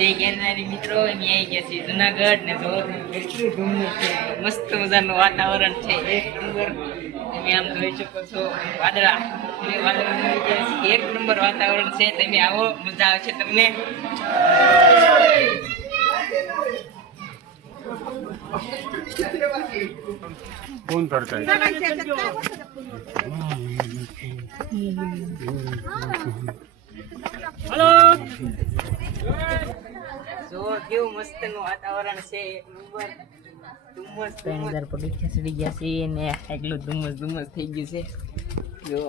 જય જ્ઞાનવારી મિત્રો અમે આવી ગયા છીએ જુનાગઢ ને જો કેટલું ધૂમધૂમ છે, મસ્ત મજાનું વાતાવરણ છે, એક નંબર. તમે આમ જોઈ શકો છો વાદળા એક નંબર વાતાવરણ છે. તમે આવો, મજા આવશે તમને. कौन करता है? हेलो जो केવું મસ્ત નું વાતાવરણ છે, એક નંબર. ધુમ્મસ 3000 પગી ખેસડી ગયા છે ને એટલું ધુમ્મસ થઈ ગયું છે. જો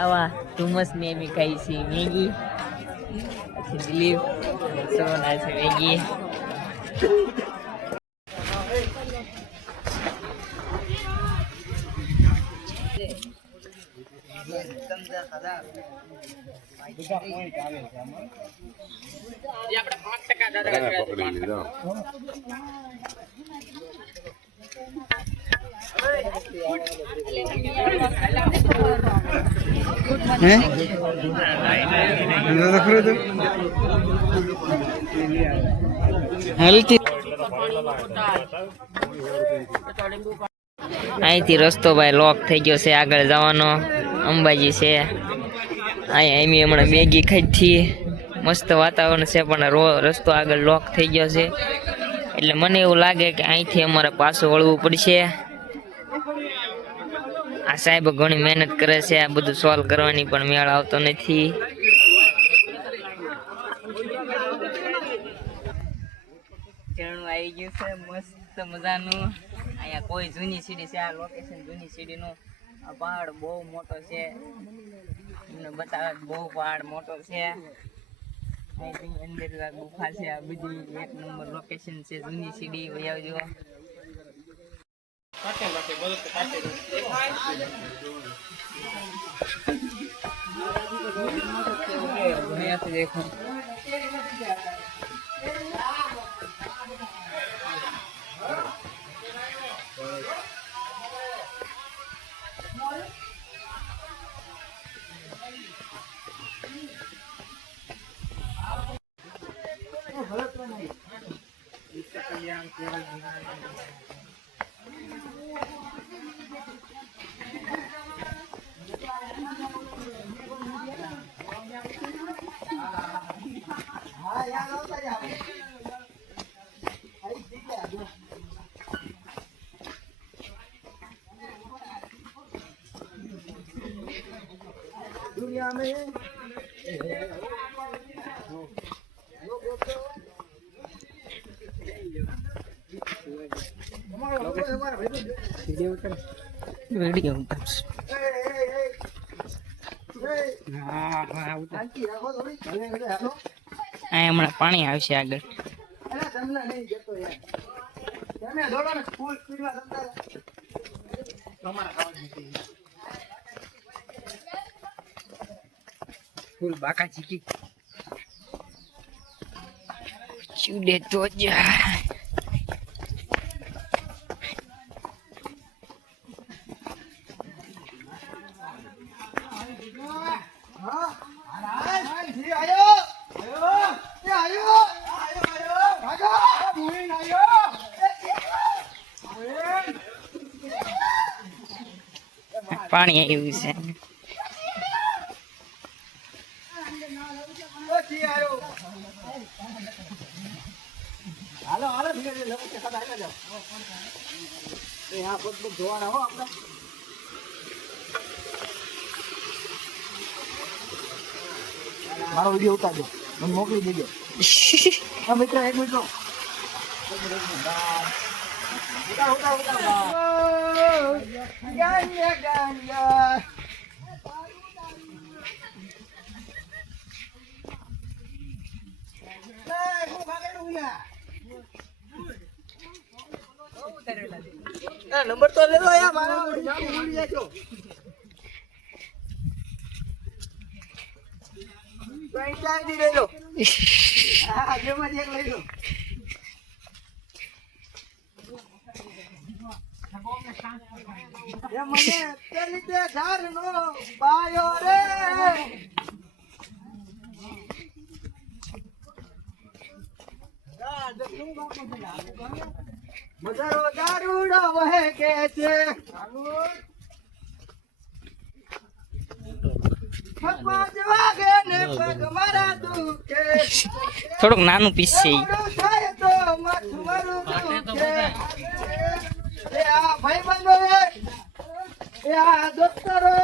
આવા ધુમ્મસ ને એમ ખાઈ છે મેગી. પછી દિલીપ સોના છે મેગી. અહીંથી રસ્તો ભાઈ લોક થઈ ગયો છે, આગળ જવાનો અંબાજી છે. અહીં હમણાં મેગી ખાઈ, મસ્ત વાતાવરણ છે, પણ રસ્તો આગળ લોક થઈ ગયો છે. એટલે મને એવું લાગે કે અહીંથી અમારે પાછું વળવું પડશે. આ સાહેબ ઘણી મહેનત કરે છે આ બધું સોલ્વ કરવાની, પણ મેળ આવતો નથી. ઝરણું આવી ગયું છે મસ્ત મજાનું. અહીંયા કોઈ જૂની સીડી છે, આ લોકેશન જૂની સીડીનું. આ પહાડ બહુ મોટો છે, તમને બતાવે બહુ પહાડ મોટો છે. અહીંથી અંદર ગુફા છે, આ બધી એક નંબર લોકેશન છે, જૂની સીડી. વહી આવજો. देखो दुनिया में वीडियो હમણાં પાણી આવશે આગળ. ફૂલ બાકા ચીકી ચૂડે તો જા. પાણી આવ્યું છે. હાલો હાલો ધીરે ધીરે સાથે આવી જાઓ. यहाँ पर ધોવાના હો આપણે. મારો વિડિયો ઉતારજો, મને મોકલી દેજો. હા મિત્ર, એક મિનિટ. નંબર તો લેલો યાર, મારા ભૂલી જાજો. મજારો દારૂડો વહે કે છે પાંચ વાગે ને પગ મારા દુખે થોડુંક નાનું પીસ છે ઈ. આવડું થાય તો માથું મારું દુખે એ આ ભાઈબંધો એ આ દોસ્તરો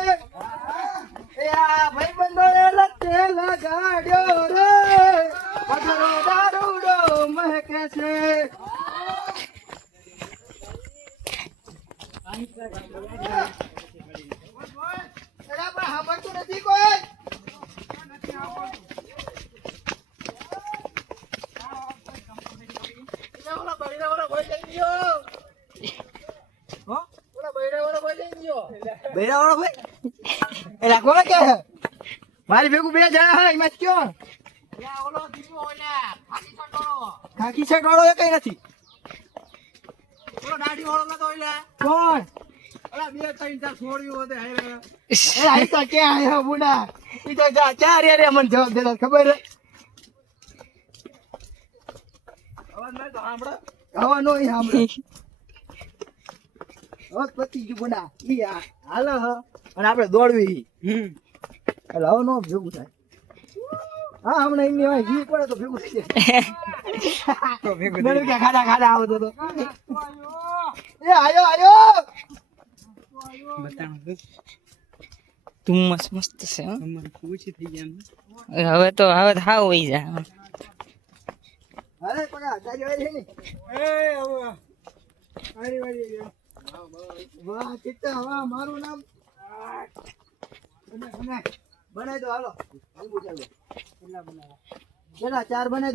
એ આ ભાઈબંધો લતે લગાડ્યો રે મજારો દારૂડો મહેકે છે એલા પણ સાંભળતું નથી કોઈ ઓલા બૈરાવાળો ભાઈ લઈ ગયો હો ઓલા બૈરાવાળો ભાઈ લઈ ગયો બૈરાવાળો ભાઈ એલા કોણ કે મારી ભેગું બે જણા હે એમાં કયો ઓલો દીવો ઓલા ખાકી શર્ટ વાળો એ કઈ નથી ઓલો દાઢી વાળો નતો ઓલા કોણ ઓલા બે ત્રણ ચાર છોડ્યું હોતે હાય એ આઈ તો કે આયો બુડા ઈ તો ચાર રે મને જવાબ દેતા ખબર હે અવાજ નઈ તો સાંભળો હવા નો ઈ સાંભળો હવે પતી ગયું બુડા ઈ હાલ હ અને આપણે દોડવી એટલે હવે નો ભેગું થાય હા હમણાં એમની વાય જી પડે તો ભેગું થઈ જાય તો ભેગું થઈ જાય ખાડા ખાડા આવતો તો એ આયો ધુમ્મસ મસ્ત છે હો. હવે તો હાવ વહી જાય અરે પગા તારી વારી ની એ હવે મારી વારી વાહ ચિત્તા વાહ મારું નામ બનાય દો હાલો કેટલા બનાવ્યા કેટલા ચાર બનાવી દો